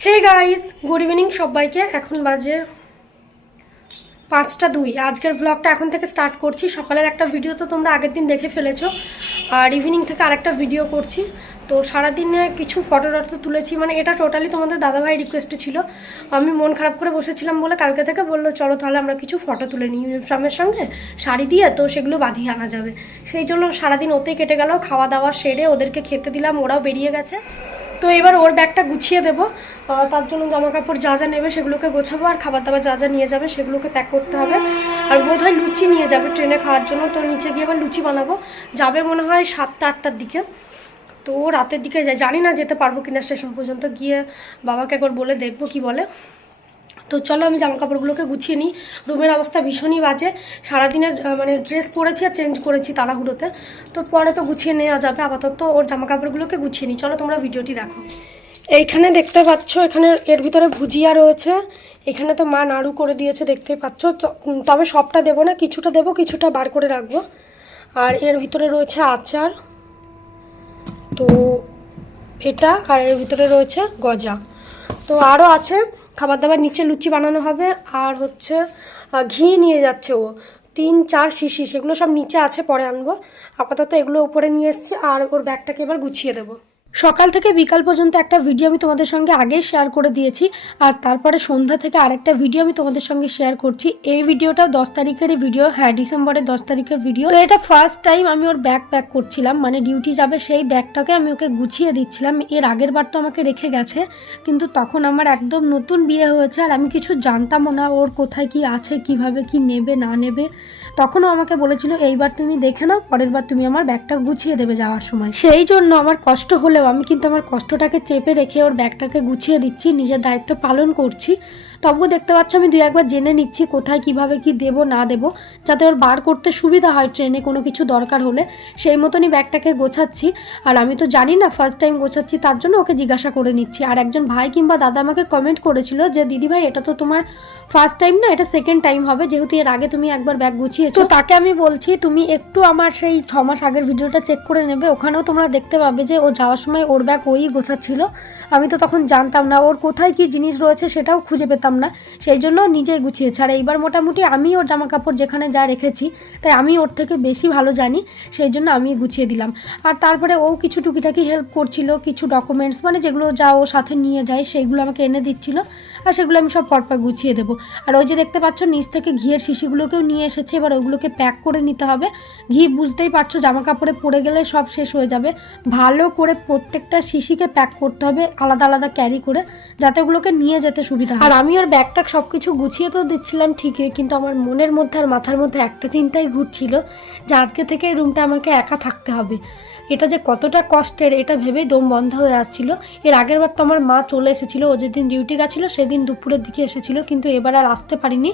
Hey guys good evening সবাইকে। এখন বাজে পাঁচটা দুই। আজকের ব্লগটা এখন থেকে স্টার্ট করছি। সকালের একটা ভিডিও তো তোমরা আগের দিন দেখে ফেলেছো। আর ইভিনিং থেকে আরেকটা ভিডিও করছি। তো সারাদিনে কিছু ফটো টটো তুলেছি। মানে এটা টোটালি তোমাদের দাদাভাই রিকোয়েস্টে ছিল। আমি মন খারাপ করে বসেছিলাম বলে কালকে থেকে বলল, চলো তাহলে আমরা কিছু ফটো তুলে নিই ইউনিফর্মের সঙ্গে। শাড়ি দিয়ে তো সেগুলো বাঁধিয়ে আনা যাবে। সেই জন্য সারাদিন ওতেই কেটে গেল। খাওয়া দাওয়া সেরে ওদেরকে খেতে দিলাম। ওরাও বেরিয়ে গেছে। তো এবার ওর ব্যাগটা গুছিয়ে দেবো। তার জন্য জামা কাপড় যা যা নেবে সেগুলোকে গোছাবো আর খাবার দাবার যা যা নিয়ে যাবে সেগুলোকে প্যাক করতে হবে। আর বোধ হয় লুচি নিয়ে যাবে ট্রেনে খাওয়ার জন্য। তো নিচে গিয়ে এবার লুচি বানাবো। যাবে মনে হয় সাতটা, আটটার দিকে। তো রাতের দিকে যায়। জানি না যেতে পারব কিনা স্টেশন পর্যন্ত। গিয়ে বাবাকে একবার বলে দেখব কি বলে। তো চলো আমি জামা কাপড়গুলোকে গুছিয়ে নিই। রুমের অবস্থা ভীষণই বাজে। সারাদিনের মানে ড্রেস পরেছি আর চেঞ্জ করেছি তাড়াহুড়োতে। তো পরে তো গুছিয়ে নেওয়া যাবে। আপাতত ওর জামা কাপড়গুলোকে গুছিয়ে নিই। চলো তোমরা ভিডিওটি দেখো। এইখানে দেখতে পাচ্ছ, এখানে এর ভিতরে ভুজিয়া রয়েছে। এখানে তো মা নাড়ু করে দিয়েছে, দেখতেই পাচ্ছ। তবে সবটা দেবো না, কিছুটা দেবো, কিছুটা বার করে রাখব। আর এর ভিতরে রয়েছে আচার। তো এটা, আর এর ভিতরে রয়েছে গজা। তো আরও আছে। খাবার দাবার নিচে লুচি বানানো হবে আর হচ্ছে ঘি নিয়ে যাচ্ছে ও। তিন, চার শিশি, সেগুলো সব নিচে আছে, পরে আনব। আপাতত এগুলো উপরে নিয়ে এসছি আর ওর ব্যাগটাকে এবার গুছিয়ে দেবো। সকাল থেকে বিকাল পর্যন্ত একটা ভিডিও আমি তোমাদের সঙ্গে আগেই শেয়ার করে দিয়েছি। আর তারপরে সন্ধ্যা থেকে আরেকটা ভিডিও আমি তোমাদের সঙ্গে শেয়ার করছি। এই ভিডিওটা দশ তারিখেরই ভিডিও হ্যাঁ ডিসেম্বরের দশ তারিখের ভিডিও তো এটা ফার্স্ট টাইম আমি ওর ব্যাগ প্যাক করছিলাম মানে ডিউটি যাবে সেই ব্যাগটাকে আমি ওকে গুছিয়ে দিচ্ছিলাম। এর আগের বার তো আমাকে রেখে গেছে, কিন্তু তখন আমার একদম নতুন বিয়ে হয়েছে আর আমি কিছু জানতামও না ওর কোথায় কি আছে, কীভাবে কি নেবে, না নেবে। তখনও আমাকে বলেছিল, এইবার তুমি দেখে নাও, পরের বার তুমি আমার ব্যাগটা গুছিয়ে দেবে যাওয়ার সময়। সেই জন্য আমার কষ্ট হলেও আমি কিন্তু আমার কষ্টটাকে চেপে রেখে ওর ব্যাগটাকে গুছিয়ে দিচ্ছি, নিজের দায়িত্ব পালন করছি। তবুও দেখতে পাচ্ছ আমি দুই একবার জেনে নিচ্ছি কোথায়, কীভাবে, কি দেব, না দেব। যাতে ওর বার করতে সুবিধা হয় ট্রেনে কোনো কিছু দরকার হলে। সেই মতনই ব্যাগটাকে গোছাচ্ছি। আর আমি তো জানি না ফার্স্ট টাইম গোছাচ্ছি, তার জন্য ওকে জিজ্ঞাসা করে নিচ্ছি। আর একজন ভাই কিংবা দাদা আমাকে কমেন্ট করেছিল যে, দিদি ভাই, এটা তো তোমার ফার্স্ট টাইম না, এটা সেকেন্ড টাইম হবে। যেহেতু এর আগে তুমি একবার ব্যাগ গুছিয়েছো। তো তাকে আমি বলছি, তুমি একটু আমার সেই ছ মাস আগের ভিডিওটা চেক করে নেবে। ওখানেও তোমরা দেখতে পাবে যে, ও যাওয়ার সময় ওর ব্যাগ ওই গোছাচ্ছিল। আমি তো তখন জানতাম না, ওর কোথায় কি জিনিস রয়েছে সেটাও খুঁজে পেতাম না, সেই জন্য নিজেই গুছিয়েছে আর এইবার মোটামুটি আমি ওর জামা কাপড় যেখানে যা রেখেছি, তাই আমি ওর থেকে বেশি ভালো জানি, সেই জন্য আমি গুছিয়ে দিলাম। আর তারপরে ও কিছু টুকিটাকি হেল্প করছিল, কিছু ডকুমেন্টস মানে যেগুলো যা ও সাথে নিয়ে যায়, সেইগুলো আমাকে এনে দিচ্ছিল, আর সেগুলো আমি সব পরপর গুছিয়ে দেবো। আর ওই যে দেখতে পাচ্ছ, নিচ থেকে ঘিয়ের শিশিগুলোকেও নিয়ে এসেছে, এবার ওগুলোকে প্যাক করে নিতে হবে। ঘি বুঝতেই পারছ জামা কাপড়ে পড়ে গেলে সব শেষ হয়ে যাবে। ভালো করে প্রত্যেকটা শিশিকে প্যাক করতে হবে, আলাদা আলাদা ক্যারি করে, যাতে ওগুলোকে নিয়ে যেতে সুবিধা হয়। আর আমি ওর ব্যাগটা সব কিছু গুছিয়ে তো দিচ্ছিলাম ঠিকই, কিন্তু আমার মনের মধ্যে আর মাথার মধ্যে একটা চিন্তাই ঘুরছিল যে আজকে থেকে এই রুমটা আমাকে একা থাকতে হবে। এটা যে কতটা কষ্টের, এটা ভেবেই দম বন্ধ হয়ে আসছিল। এর আগের বার তো আমার মা চলে এসেছিল, ও যেদিন ডিউটি গেছিল সেদিন দুপুরের দিকে এসেছিল, কিন্তু এবার আর আসতে পারিনি।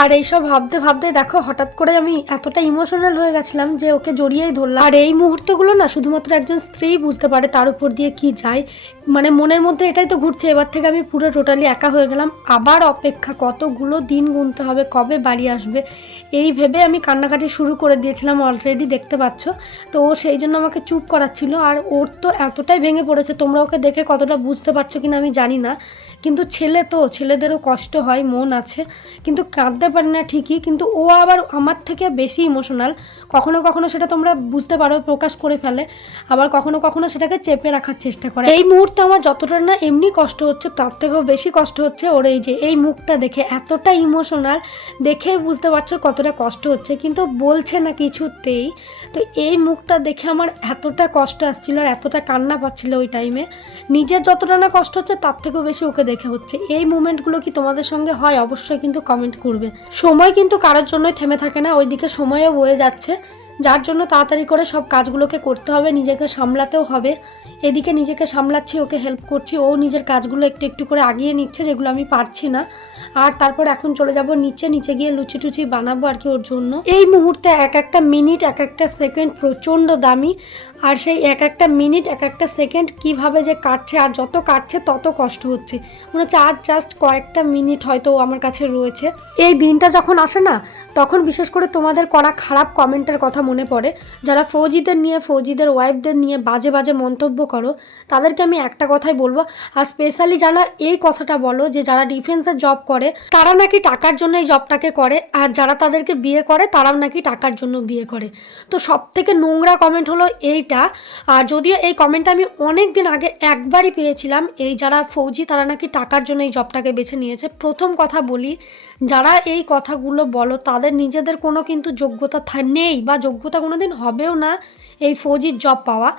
আর এইসব ভাবতে ভাবতে দেখো, হঠাৎ করে আমি এতটা ইমোশনাল হয়ে গেছিলাম যে ওকে জড়িয়েই ধরলাম। আর এই মুহূর্তগুলো না শুধুমাত্র একজন স্ত্রী বুঝতে পারে তার উপর দিয়ে কি যায়। মানে মনের মধ্যে এটাই তো ঘুরছে, এবার থেকে আমি পুরো টোটালি একা হয়ে গেলাম। আবার অপেক্ষা, কতগুলো দিন গুনতে হবে, কবে বাড়ি আসবে, এই ভেবে আমি কান্নাকাটি শুরু করে দিয়েছিলাম অলরেডি দেখতে পাচ্ছ? তো ও সেই জন্য আমাকে চুপ করাচ্ছিল, আর ওর তো এতটাই ভেঙে পড়েছে, তোমরা ওকে দেখে কতটা বুঝতে পারছ কিনা আমি জানি না। কিন্তু ছেলে তো, ছেলেদেরও কষ্ট হয়, মন আছে। কিন্তু কাঁদতে পারে না ঠিকই, কিন্তু ও আবার আমার থেকে বেশি ইমোশনাল কখনো কখনো সেটা তোমরা বুঝতে পারো, প্রকাশ করে ফেলে। আবার কখনো কখনো সেটাকে চেপে রাখার চেষ্টা করে। এই মুহূর্তে আমার যতটা না এমনি কষ্ট হচ্ছে, তার থেকেও বেশি কষ্ট হচ্ছে ওর এই যে, এই মুখটা দেখে। এতটা ইমোশনাল দেখে বুঝতে পারছ কতটা কষ্ট হচ্ছে। কিন্তু বলছে না কিছুতেই। তো এই মুখটা দেখে আমার এতটা কষ্ট আসছিল আর এতটা কান্না পাচ্ছিল ওই টাইমে নিজের যতটা না কষ্ট হচ্ছে, তার থেকেও বেশি ওকে দেখে হচ্ছে। এই মুমেন্টগুলো কি তোমাদের সঙ্গে হয়? অবশ্যই কিন্তু কমেন্ট করবে। সময় কিন্তু কারোর জন্যই থেমে থাকে না। ওইদিকে সময়ও বয়ে যাচ্ছে। যার জন্য তাড়াতাড়ি করে সব কাজগুলোকে করতে হবে। নিজেকে সামলাতেও হবে। এদিকে নিজেকে সামলাচ্ছি, ওকে হেল্প করছি। ও নিজের কাজগুলো একটু একটু করে আগিয়ে নিচ্ছে, যেগুলো আমি পারছি না। আর তারপর এখন চলে যাব নিচে। নিচে গিয়ে লুচি টুচি বানাবো আর কি ওর জন্য। এই মুহূর্তে এক একটা মিনিট এক একটা সেকেন্ড প্রচণ্ড দামি। আর সেই এক একটা মিনিট, এক একটা সেকেন্ড কীভাবে যে কাটছে আর যত কাটছে তত কষ্ট হচ্ছে। মনে হচ্ছে আর জাস্ট কয়েকটা মিনিট হয়তো আমার কাছে রয়েছে। এই দিনটা যখন আসে না, তখন বিশেষ করে তোমাদের করা খারাপ কমেন্টের কথা মনে পড়ে। যারা ফৌজিদের নিয়ে, ফৌজিদের ওয়াইফদের নিয়ে বাজে বাজে মন্তব্য করো, তাদেরকে আমি একটা কথাই বলব। আর স্পেশালি যারা এই কথাটা বলো যে যারা ডিফেন্সের জব করে তারা নাকি টাকার জন্য এই জবটাকে করে। আর যারা তাদেরকে বিয়ে করে, তারাও নাকি টাকার জন্য বিয়ে করে। তো সব থেকে নোংরা কমেন্ট হলো এইটা আর যদিও এই কমেন্টটা আমি অনেক দিন আগে একবারই পেয়েছিলাম, এই যারা ফৌজি তারা নাকি টাকার জন্য এই জবটাকে বেছে নিয়েছে। প্রথম কথা বলি, যারা এই কথাগুলো বলো, তাদের নিজেদের কোনো কিন্তু যোগ্যতা নেই বা যোগ্যতা কোনো দিন হবেও না এই ফৌজির জব পাওয়া।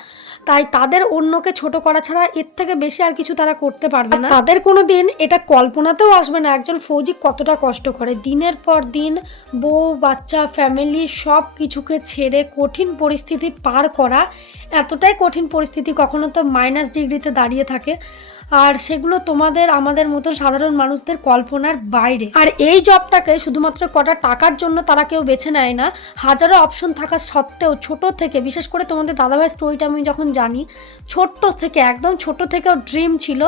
তাই তাদের অন্যকে ছোট করা ছাড়া এর থেকে বেশি আর কিছু তারা করতে পারবে না। তাদের কোনো দিন এটা কল্পনাতেও আসবে না একজন ফৌজি কতটা কষ্ট করে। দিনের পর দিন বউ, বাচ্চা ফ্যামিলি সব কিছুকে ছেড়ে কঠিন পরিস্থিতি পার করা এতটাই কঠিন পরিস্থিতি কখনো তো মাইনাস ডিগ্রিতে দাঁড়িয়ে থাকে। আর সেগুলো তোমাদের, আমাদের মতো সাধারণ মানুষদের কল্পনার বাইরে। আর এই জবটাকে শুধুমাত্র কটা টাকার জন্য তারা কেউ বেছে নেয় না, হাজারো অপশন থাকা সত্ত্বেও ছোট থেকে, বিশেষ করে তোমাদের দাদাভাই স্টোরিটা আমি যখন জানি, ছোট্ট থেকে, একদম ছোট থেকেও ড্রিম ছিল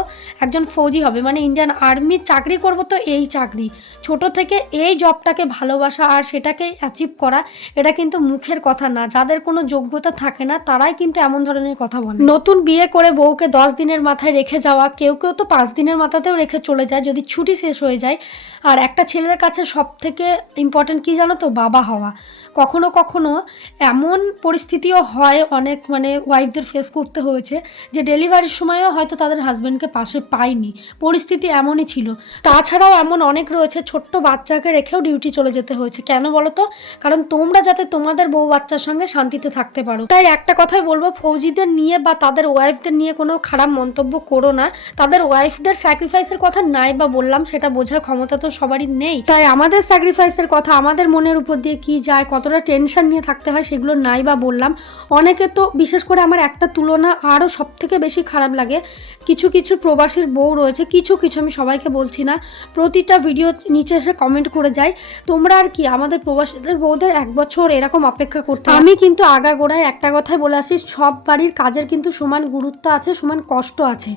একজন ফৌজি হবে মানে ইন্ডিয়ান আর্মির চাকরি করব তো এই চাকরি। ছোট থেকে এই জবটাকে ভালোবাসা আর সেটাকে অ্যাচিভ করা, এটা কিন্তু মুখের কথা না। যাদের কোনো যোগ্যতা থাকে না, তারাই কিন্তু এমন ধরনের কথা বলে। নতুন বিয়ে করে বউকে দশ দিনের মাথায় রেখে যাওয়া কেউ কেউ তো পাঁচ দিনের মাথাতেও রেখে চলে যায় যদি ছুটি শেষ হয়ে যায়। আর একটা ছেলের কাছে সব থেকে ইম্পর্ট্যান্ট কী জানো তো? বাবা হওয়া। কখনো কখনো এমন পরিস্থিতিও হয় অনেক মানে ওয়াইফদের ফেস করতে হয়েছে যে ডেলিভারির সময়ও হয়তো তাদের হাজব্যান্ডকে পাশে পায়নি। পরিস্থিতি এমনই ছিল। তাছাড়াও এমন অনেক রয়েছে ছোট্ট বাচ্চাকে রেখেও ডিউটি চলে যেতে হয়েছে। কেন বলো তো? কারণ তোমরা যাতে তোমাদের বউ বাচ্চার সঙ্গে শান্তিতে থাকতে পারো। তাই একটা কথাই বলব, ফৌজিদের নিয়ে বা তাদের ওয়াইফদের নিয়ে কোনো খারাপ মন্তব্য করো না। তাদের ওয়াইফদের স্যাক্রিফাইসের কথা নাই বা বললাম, সেটা বোঝার ক্ষমতা তো সবারই নেই। তাই আমাদের স্যাক্রিফাইসের কথা, আমাদের মনের উপর দিয়ে কি যায়, কতটা টেনশন নিয়ে থাকতে হয় সেগুলো নাই বা বললাম। অনেকে তো বিশেষ করে আমার একটা তুলনা আরও সব থেকে বেশি খারাপ লাগে। কিছু কিছু প্রবাসীর বউ রয়েছে, কিছু কিছু আমি সবাইকে বলছি না। প্রতিটা ভিডিও নিচে এসে কমেন্ট করে যায়। তোমরা আর কি, আমাদের প্রবাসীদের বউদের এক বছর এরকম অপেক্ষা করতে আমি কিন্তু আগাগোড়ায় একটা কথাই বলে আসি, সব বাড়ির কাজের কিন্তু সমান গুরুত্ব আছে, সমান কষ্ট আছে।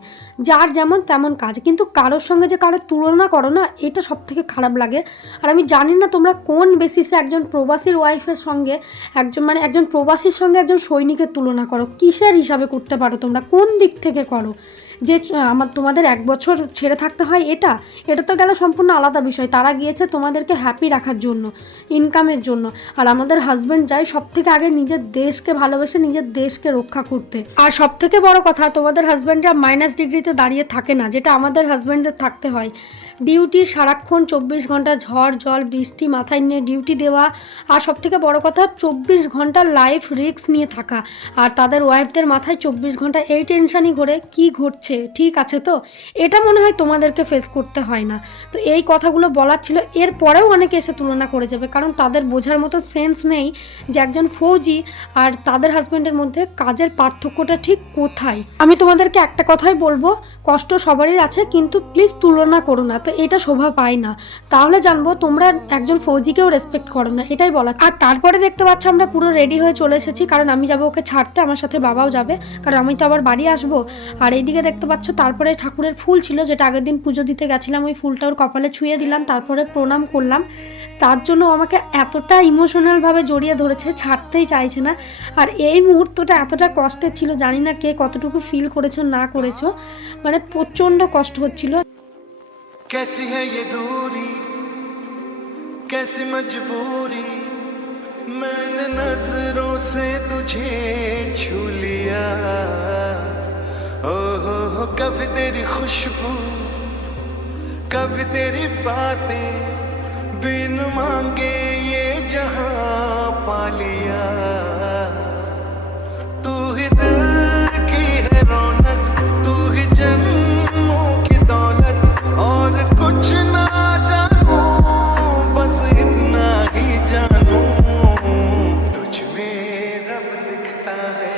যার যেমন তেমন কাজ। কিন্তু কারোর সঙ্গে যে কারোর তুলনা করো না, এটা সব থেকে খারাপ লাগে। আর আমি জানি না তোমরা কোন বেসিসে একজন প্রবাসীর ওয়াইফের সঙ্গে একজন মানে একজন প্রবাসীর সঙ্গে একজন সৈনিকের তুলনা করো। কিসের হিসাবে করতে পারো তোমরা? কোন দিক থেকে করো? যে আমার, তোমাদের এক বছর ছেড়ে থাকতে হয় এটা এটা তো গেল সম্পূর্ণ আলাদা বিষয়। তারা গিয়েছে তোমাদেরকে হ্যাপি রাখার জন্য ইনকামের জন্য। আর আমাদের হাজব্যান্ড যায় সব থেকে আগে নিজের দেশকে ভালোবেসে নিজের দেশকে রক্ষা করতে। আর সব থেকে বড় কথা, তোমাদের হাজব্যান্ডরা মাইনাস ডিগ্রিতে দাঁড়িয়ে থাকে না, যেটা আমাদের হাজব্যান্ডদের থাকতে হয়। ডিউটি সারাক্ষণ চব্বিশ ঘণ্টা ঝড়, জল, বৃষ্টি মাথায় নিয়ে ডিউটি দেওয়া। আর সব থেকে বড় কথা, চব্বিশ ঘণ্টা লাইফ রিস্ক নিয়ে থাকা। আর তাদের ওয়াইফদের মাথায় চব্বিশ ঘণ্টা এই টেনশানই ঘরে, কি ঘটছে ঠিক আছে তো? এটা মনে হয় তোমাদেরকে ফেস করতে হয় না। তো এই কথাগুলো বলার ছিল এরপরেও অনেকে এসে তুলনা করে যাবে, কারণ তাদের বোঝার মতো সেন্স নেই যে একজন ফৌজি আর তাদের হাজব্যান্ডের মধ্যে কাজের পার্থক্যটা ঠিক কোথায়। আমি তোমাদেরকে একটা কথাই বলব, কষ্ট সবারই আছে, কিন্তু প্লিজ তুলনা করো না, তো এটা শোভা পায় না। তাহলে জানব তোমরা একজন ফৌজিকেও রেসপেক্ট করো না, এটাই বলা আর তারপরে দেখতে পাচ্ছ আমরা পুরো রেডি হয়ে চলে এসেছি, কারণ আমি যাব ওকে ছাড়তে, আমার সাথে বাবাও যাবে, কারণ আমি তো আবার বাড়ি আসব। আর এইদিকে দেখতে পাচ্ছ তারপরে ঠাকুরের ফুল ছিল যেটা আগের দিন পুজো দিতে গেছিলাম ওই ফুলটা ওর কপালে ছুঁয়ে দিলাম তারপরে প্রণাম করলাম তার জন্য আমাকে এতটা ইমোশনালভাবে জড়িয়ে ধরেছে ছাড়তেই চাইছে না আর এই মুহূর্তটা এতটা কষ্টের ছিল জানি না কে কতটুকু ফিল করেছো না করেছো মানে প্রচণ্ড কষ্ট হচ্ছিল कैसी है ये दूरी कैसी मजबूरी मैंने नजरों से तुझे छू लिया ओ हो हो कभी तेरी खुशबू, कभी तेरी बातें बिन मांगे, ये जहाँ पा लिया। तू ही दिल की है रौनक, तू ही जन्मों की दौलत, और कुछ ना जानू, बस इतना ही जानू, तुझ में रब दिखता है।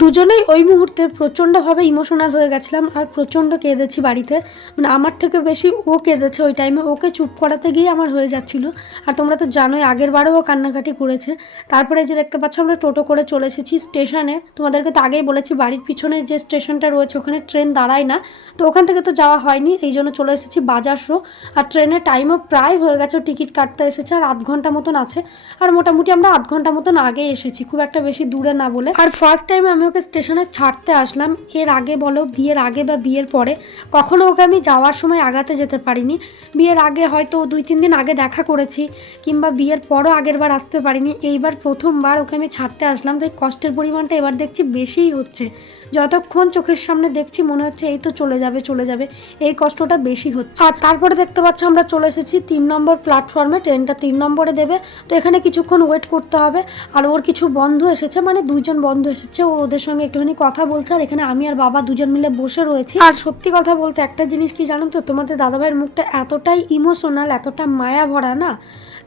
দুজনেই ওই মুহূর্তে প্রচণ্ডভাবে ইমোশনাল হয়ে গেছিলাম আর প্রচণ্ড কেঁদেছি বাড়িতে। মানে আমার থেকে বেশি ও কেঁদেছে ওই টাইমে ওকে চুপ করাতে গিয়ে আমার হয়ে যাচ্ছিল। আর তোমরা তো জানোই, আগের বারেও ও কান্নাকাটি করেছে। তারপরে যে দেখতে পাচ্ছ, আমরা টোটো করে চলে এসেছি স্টেশনে। তোমাদেরকে তো আগেই বলেছি, বাড়ির পিছনে যে স্টেশনটা রয়েছে, ওখানে ট্রেন দাঁড়ায় না। তো ওখান থেকে তো যাওয়া হয়নি, এই জন্য চলে এসেছি বাজার শো। আর ট্রেনের টাইমও প্রায় হয়ে গেছে টিকিট কাটতে এসেছে আর আধ ঘণ্টা মতন আছে। আর মোটামুটি আমরা আধ ঘণ্টা মতন আগে এসেছি, খুব একটা বেশি দূরে না বলে। আর ফার্স্ট টাইম আমি ওকে স্টেশনে ছাড়তে আসলাম। এর আগে বলো, বিয়ের আগে বা বিয়ের পরে। কখনো ওকে আমি যাওয়ার সময় আগাতে যেতে পারিনি। বিয়ের আগে হয়তো দুই, তিন দিন আগে দেখা করেছি, কিংবা বিয়ের পরও আগের বার আসতে পারিনি। এইবার প্রথমবার ওকে আমি ছাড়তে আসলাম। তাই কষ্টের পরিমাণটা এবার দেখছি বেশিই হচ্ছে। যতক্ষণ চোখের সামনে দেখছি, মনে হচ্ছে এই তো চলে যাবে চলে যাবে। এই কষ্টটা বেশি হচ্ছে। আর তারপরে দেখতে পাচ্ছ, আমরা চলে এসেছি তিন নম্বর প্ল্যাটফর্মে ট্রেনটা তিন নম্বরে দেবে। তো এখানে কিছুক্ষণ ওয়েট করতে হবে। আর ওর কিছু বন্ধু এসেছে মানে দুইজন বন্ধু এসেছে। ও ওদের সঙ্গে একটুখানি কথা বলছে, আর এখানে আমি আর বাবা দুজন মিলে বসে রয়েছি। আর সত্যি কথা বলতে একটা জিনিস কি জানো তো, তোমাদের দাদাভাইয়ের মুখটা এতটাই ইমোশনাল এতটা মায়া ভরা না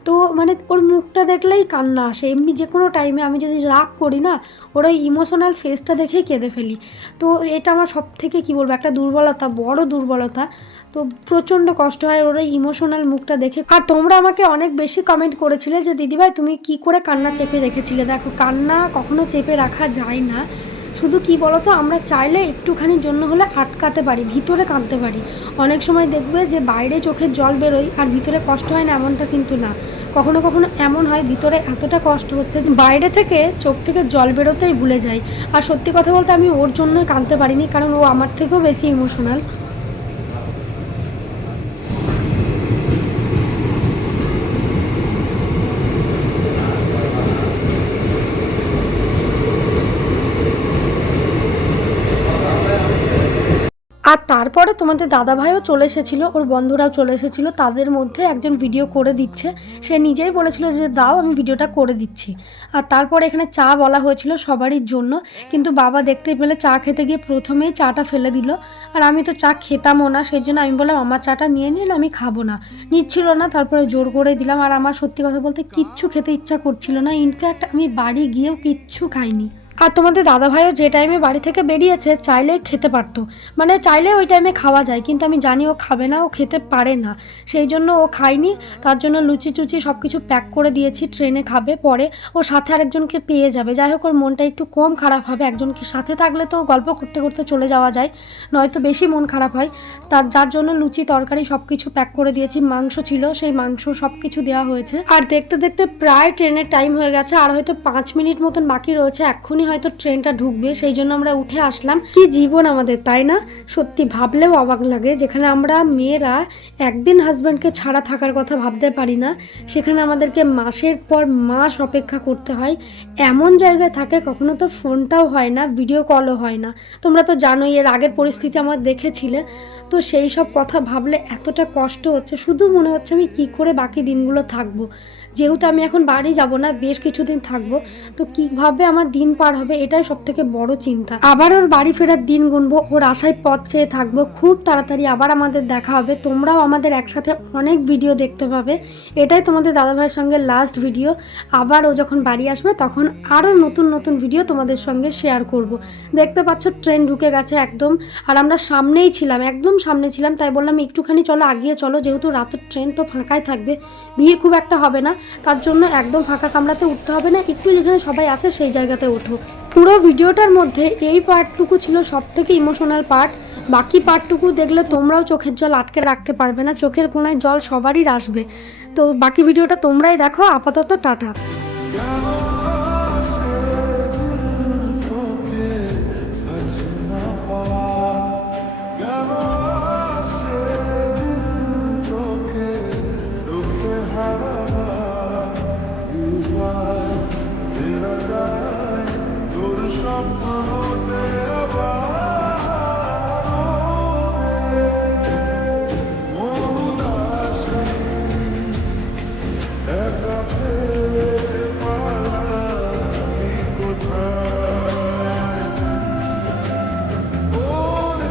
তো মানে ওর মুখটা দেখলেই কান্না আসে। এমনি যে কোনো টাইমে আমি যদি রাগ করি না, ওর ওই ইমোশনাল ফেসটা দেখেই কেঁদে ফেলি। তো এটা আমার সব থেকে কী বলব, একটা দুর্বলতা, বড় দুর্বলতা। তো প্রচণ্ড কষ্ট হয় ওর ওই ইমোশনাল মুখটা দেখে। আর তোমরা আমাকে অনেক বেশি কমেন্ট করেছিলে যে, দিদিভাই, তুমি কি করে কান্না চেপে রেখেছিলে? দেখো, কান্না কখনো চেপে রাখা যায় না। শুধু কি বলতো, আমরা চাইলে একটুখানির জন্য হলে আটকাতে পারি, ভিতরে কাঁদতে পারি। অনেক সময় দেখবে যে বাইরে চোখের জল বেরোয় আর ভিতরে কষ্ট হয় না, এমনটা কিন্তু না। কখনো কখনো এমন হয়, ভিতরে এতটা কষ্ট হচ্ছে যে বাইরে থেকে চোখ থেকে জল বেরোতেই ভুলে যায় আর সত্যি কথা বলতে আমি ওর জন্যই কাঁদতে পারিনি, কারণ ও আমার থেকেও বেশি ইমোশনাল আর তারপরে তোমাদের দাদাভাইও চলে এসেছিল, ওর বন্ধুরাও চলে এসেছিল, তাদের মধ্যে একজন ভিডিও করে দিচ্ছে। সে নিজেই বলেছিল যে, দাও, আমি ভিডিওটা করে দিচ্ছি। আর তারপরে এখানে চা বলা হয়েছিল সবারই জন্য, কিন্তু বাবা দেখতে পেলে চা খেতে গিয়ে প্রথমেই চাটা ফেলে দিল। আর আমি তো চা খেতামও না, সেই জন্য আমি বললাম, আমার চাটা নিয়ে নিন, আমি খাব না। নিচ্ছিল না, তারপরে জোর করে দিলাম। আর আমার সত্যি কথা বলতে কিচ্ছু খেতে ইচ্ছা করছিল না। ইনফ্যাক্ট আমি বাড়ি গিয়েও কিচ্ছু খাইনি। আর তোমাদের দাদাভাইও যে টাইমে বাড়ি থেকে বেরিয়েছে, চাইলেই খেতে পারতো। মানে চাইলে ওই টাইমে খাওয়া যায়, কিন্তু আমি জানি ও খাবে না, ও খেতে পারে না। সেই জন্য ও খায়নি, তার জন্য লুচি চুচি সব কিছু প্যাক করে দিয়েছি ট্রেনে খাবে, পরে ও সাথে আরেকজনকে পেয়ে যাবে। যাই হোক, ওর মনটা একটু কম খারাপ হবে, একজনকে সাথে থাকলে তো গল্প করতে করতে চলে যাওয়া যায়, নয়তো বেশি মন খারাপ হয়। তার, যার জন্য লুচি, তরকারি সব কিছু প্যাক করে দিয়েছি, মাংস ছিল, সেই মাংস সব কিছু দেওয়া হয়েছে। আর দেখতে দেখতে প্রায় ট্রেনের টাইম হয়ে গেছে, আর হয়তো পাঁচ মিনিট মতন বাকি রয়েছে, এক্ষুনি হয়তো ট্রেনটা ঢুকবে, সেই জন্য আমরা উঠে আসলাম। কি জীবন আমাদের, তাই না? সত্যি ভাবলেও অবাক লাগে, যেখানে আমরা মেয়েরা একদিন হাজব্যান্ডকে ছাড়া থাকার কথা ভাবতে পারি না, সেখানে আমাদেরকে মাসের পর মাস অপেক্ষা করতে হয়। এমন জায়গায় থাকে, কখনো তো ফোনটাও হয় না ভিডিও কলও হয় না। তোমরা তো জানোই, এর আগের পরিস্থিতি আমার দেখেছিলে। তো সেই সব কথা ভাবলে এতটা কষ্ট হচ্ছে, শুধু মনে হচ্ছে আমি কি করে বাকি দিনগুলো থাকব। যেহেতু আমি এখন বাড়ি যাব না, বেশ কিছুদিন থাকব। তো কীভাবে আমার দিন পার হবে, এটাই সব থেকে বড় চিন্তা। আবার ওর বাড়ি ফেরার দিন গুনবো, ওর আশায় পথ চেয়ে থাকব। খুব তাড়াতাড়ি আবার আমাদের দেখা হবে। তোমরাও আমাদের একসাথে অনেক ভিডিও দেখতে পাবে। এটাই তোমাদের দাদাভাইয়ের সঙ্গে লাস্ট ভিডিও আবার ও যখন বাড়ি আসবে, তখন আরও নতুন নতুন ভিডিও তোমাদের সঙ্গে শেয়ার করব। দেখতে পাচ্ছ ট্রেন ঢুকে গেছে একদম। আর আমরা সামনেই ছিলাম, একদম সামনে ছিলাম। তাই বললাম, একটুখানি চলো, আগিয়ে চলো। যেহেতু রাতের ট্রেন তো ফাঁকাই থাকবে, ভিড় খুব একটা হবে না। তার জন্য একদম ফাঁকা কামড়াতে উঠতে হবে না। একটু যেখানে সবাই আছে, সেই জায়গাতে ওঠো। পুরো ভিডিওটার মধ্যে এই পার্টটুকু ছিল সব থেকে ইমোশনাল পার্ট বাকি পার্টটুকু দেখলে তোমরাও চোখের জল আটকে রাখতে পারবে না, চোখের কোনায় জল সবারই আসবে। তো বাকি ভিডিওটা তোমরাই দেখো, আপাতত টাটা।